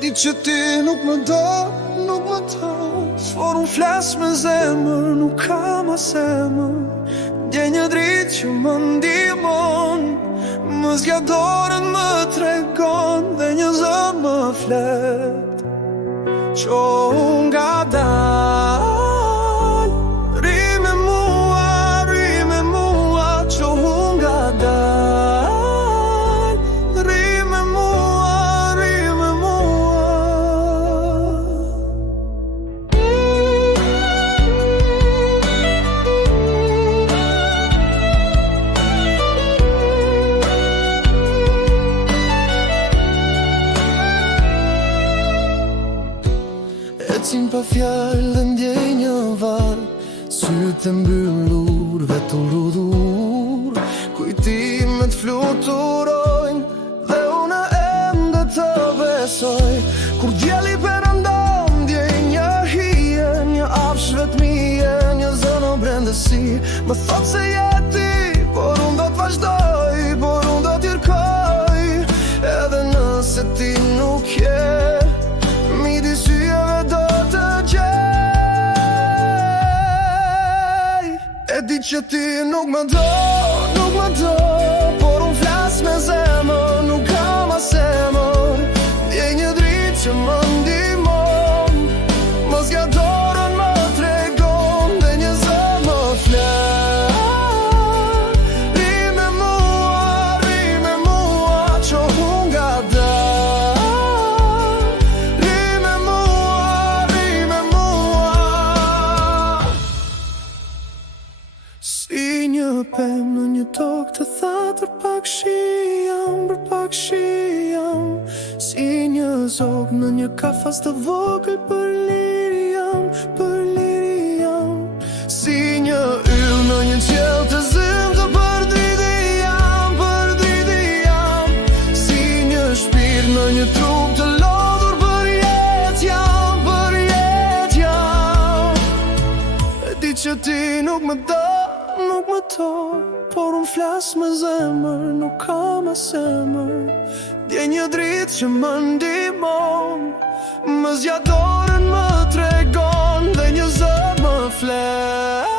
di që ti nuk më do, nuk më do. Por unë flas me zemër, nuk ka ma semër. Ndje një dritë që më ndihmon, më zja dorën më tregon, dhe një zë më flet që nga dal. Ri me mua, që nga dal. Ri me mua. Ecin pa fjallë dhe ndjej një val, sytë e mbyllur, vetëm rudhur. Kujtimet fluturojnë, dhe una ende të besoj. Kur djeli perëndon, ndjej një hije, një afsh vetmije, një zëno brendësi. Më thot se jeti, por unë do t'vazhdoj, por unë do t'jërkoj. Edhe nëse ti nuk je, midis yjeve do të gjej. E di që ti nuk më do, nuk më do. Por unë flas me zemër, nuk ka ma semër. Ndjej një dritë që më ndihmon, më zja dorën më tregon, dhe një zë më flet. Ri me mua, që nga dal. Ri me mua. Si një pem në një tokë të thatër, pak shi jam. Si një zog në një kafas të vogël, për liri jam. Si një yll në një qiell të zymë, të përdriti jam. Si një shpirt në një trup të lodhur, për jet jam. E di që ti nuk më do, nuk më do. Por unë flas me zemër, nuk ka ma semër. Dje një dritë që më ndihmon, më zja dorën më tregon, dhe një zë më flet.